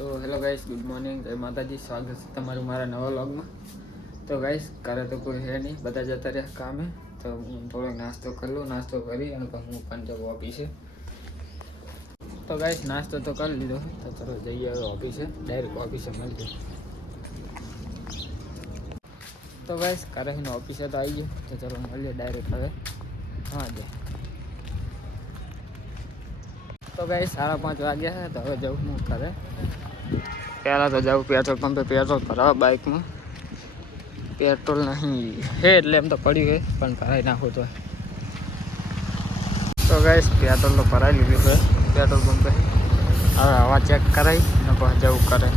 તો hello guys, good morning, જય માતાજી. સ્વાગત છે તમારું મારા નવા વ્લોગમાં. તો ગાઈસ, ઘરે તો કોઈ હે નહીં, બધા જતા રહ્યા કામે. તો હું થોડોક નાસ્તો કરી લઉં. નાસ્તો કરી અને પછી હું પણ જવું ઓફિસે. તો ગાઈસ, નાસ્તો તો કરી લીધો, તો ચલો જઈએ હવે ઓફિસે. ડાયરેક્ટ ઓફિસે મળીએ. તો ગાઈસ, ઘરે ઓફિસે તો આવી ગયો, તો ચલો મળીએ ડાયરેક્ટ હવે. હા જો તો ગાઈસ 5:30 વાગ્યા છે, તો હવે જવું હું ઘરે. પહેલાં તો જાઉં પેટ્રોલ પંપે પેટ્રોલ ભરાવા બાઇકમાં. પેટ્રોલ નહીં હે એટલે એમ તો પડ્યું છે, પણ ભરાઈ નાખું તો ગાઈસ પેટ્રોલ તો ભરાઈ લીધું છે પેટ્રોલ પંપે. હવે હવા ચેક કરાવી ને પછી જવું કરે.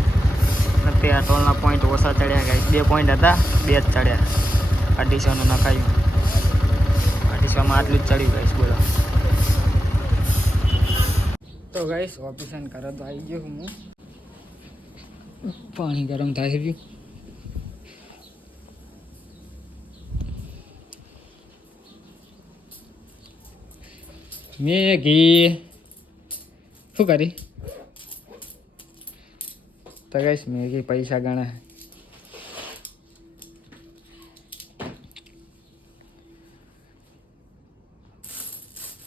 અને પેટ્રોલના પોઈન્ટ ઓછા ચડ્યા ગાઈસ. 2 પોઈન્ટ હતા, 2 જ ચડ્યા. 250નું નખાયું. 250માં આટલું જ ચડ્યું ગાઈસ, બોલો. તો ગાઈસ ઓફિસે ઘરે તો આવી ગયો હું. પાણી ગરમ થાય રહ્યું. મેગી શું કરી? તો ગાઈસ મેગી પૈસા ગણા.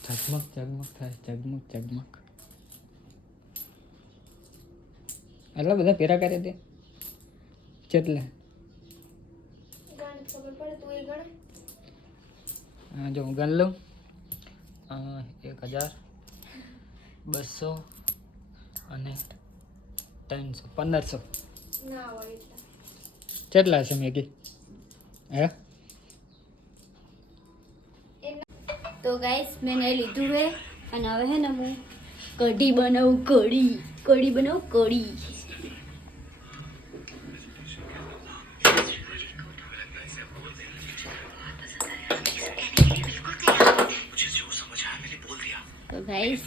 ઝગમગ ઝગમગ થાય, ઝગમગ ઝગમગ. એટલા બધા પેરા કરે તે કેટલે? હા જો હું ગણ લઉં. 1000, 200 અને 300, 1500. કેટલા છે મેગી? હે तो गाइस मैंने લીધું है અને હવે હે ને હું કઢી બનાવું. કઢી બનાવું કઢી. तो गाइस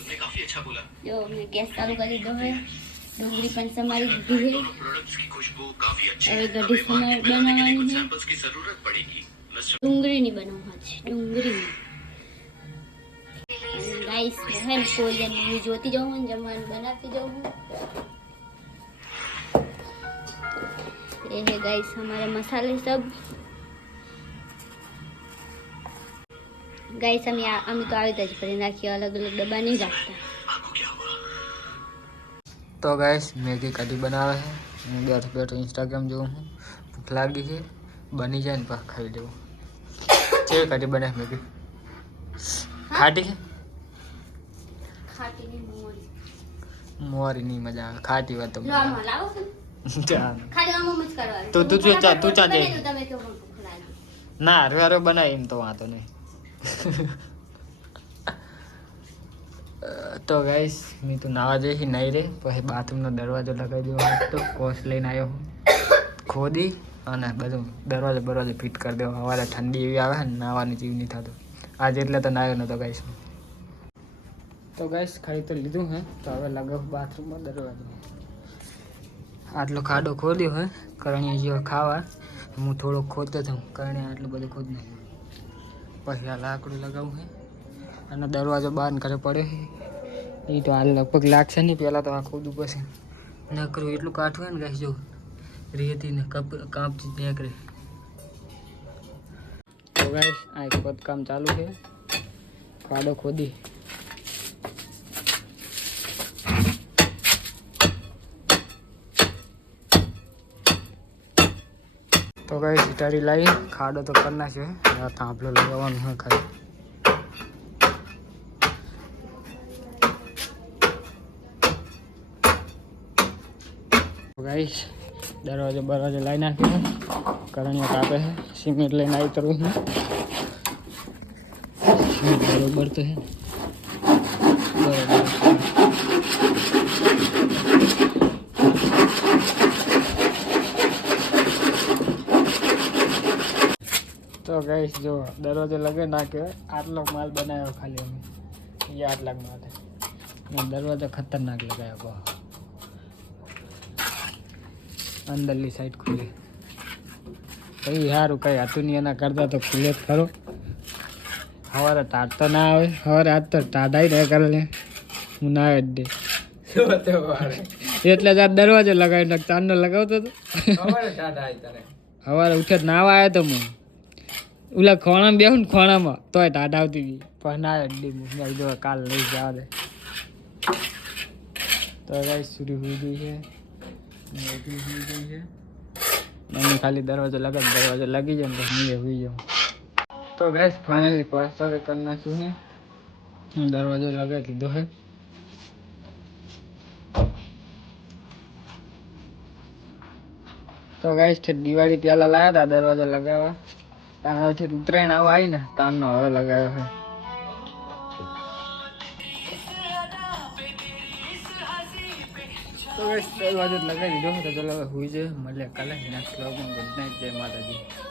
जो मैं गैस चालू कर दो है. डूंगरी पण समारी દીધી है. હવે કઢી સમાર બનાવવાની है. ડુંગળી ની બનાવવા છે, ડુંગળી. गाइस मैं कोई मूवी जोती जाऊँ, जमवान बनाती जाऊँ. ये है गाइस हमारे मसाले सब. गाइस हम तो આવી જ કરી નાખીએ, અલગ અલગ ડબ્બા નહીં રાખતા. તો ગાઈસ મેગી કઢી બનાવે છે. હું બેઠો બેઠો ઇન્સ્ટાગ્રામ જોઉં છું. ભૂખ લાગી છે, બની જાય ને પછી ખાઈ લેવું. કેવી કઢી બને મેગી? ખાટી છે? મોરી ની મજા આવે. ખાટી વાત તો લાવો ખાલી આમ જ કરવાનું. તું ચા તમે કેવો ભૂખ લાગી? ના હરવે બનાવી એમ તો વાંધો નહીં. તો ગાઈસ મેં તો નાવા જઈ નહીં રે, પછી બાથરૂમનો દરવાજો લગાવી દેવો. તો કોસ લઈને આવ્યો ખોદી અને બધું દરવાજો ફિટ કરી દેવો. સવારે ઠંડી એવી આવે ને, નાવાની જીવ નહીં થતું. આજે એટલે તો નાયો નતો ગાઈસ. તો ગાઈસ ખાઈ તો લીધું હે, તો હવે લગાવું બાથરૂમમાં દરવાજો. આટલો ખાડો ખોદ્યો હે કરણીયા જેવો ખાવા. હું થોડો ખોદતો હતો, કરણીયા આટલું બધું ખોદ નાખ્યું. પછી આ લાકડું લગાવું છે અને દરવાજો બહાર ઘરે પડ્યો છે. એ તો હાલ લગભગ લાગશે નહીં, પહેલાં તો આ ખોદવું પડશે. નકરું એટલું કાઠું હોય ને ગાઈસ, જો રેતી ને કાપથી નીકળે. તો ગાઈસ આ ખોદકામ ચાલુ છે. ખાડો ખોદી તો ગાઈસ ઇટારી લાવી ખાડો તો કરી નાખ્યો. આ થાંભલો લગાવવાનું હોય ખાલી. ગાઈસ દરવાજો લાવી નાખ્યો. કરણીયા કાપે છે. સિમેન્ટ લઈને આવી તરું છું. સિમેન્ટ બરોબર તો છે બરોબર. તો ગાઈસ જો દરવાજો લગે નાખ્યો. આટલો માલ બનાવ્યો ખાલી અમે. એ 8 લાખ માટે દરવાજો ખતરનાક લગાવ્યો. બહુ અંદરની સાઈડ ખુલે. કઈ સારું કઈ હતું નહીં, એના કરતા તો ખુલે જ ખરો. સવારે ટાટ તો ના આવે. સવારે આજ તો ટાઢાઈ રહ્યા કરે. હું ના જ દે એટલે જ આ દરવાજો લગાવી નાખ ચાંદનો લગાવતો હતો સવારે ઉઠે નાવા આવ્યો તો હું ઓલા ખોણામાં બેહું ને ખોણામાં તોય ટાટ આવતી હતી પણ ના અડ્ડી મેં જો કાલ લઈ જવા દે તો ગાઈસ સુરી હોઈ ગઈ છે મમ્મી ખાલી દરવાજો લાગી જાય ને તો હું હોઈ જાઉં તો ગાઈસ ફાઇનલી પાસ્તા કરી નાખ્યું છે દરવાજો લગાવી દીધો છે તો ગાઈસ દિવાળી પહેલા લાયા હતા દરવાજો લગાવવા તાણથી ઉત્તરાયણ આવા આવી ને તાણનો હવે લગાવ્યો છે તો ગાઈસ દરવાજો લગાવી દીધો તો ચલો હવે હુઈ જાય મળે કાલે નેક્સ્ટ વ્લોગમાં ગુડ નાઇટ જય માતાજી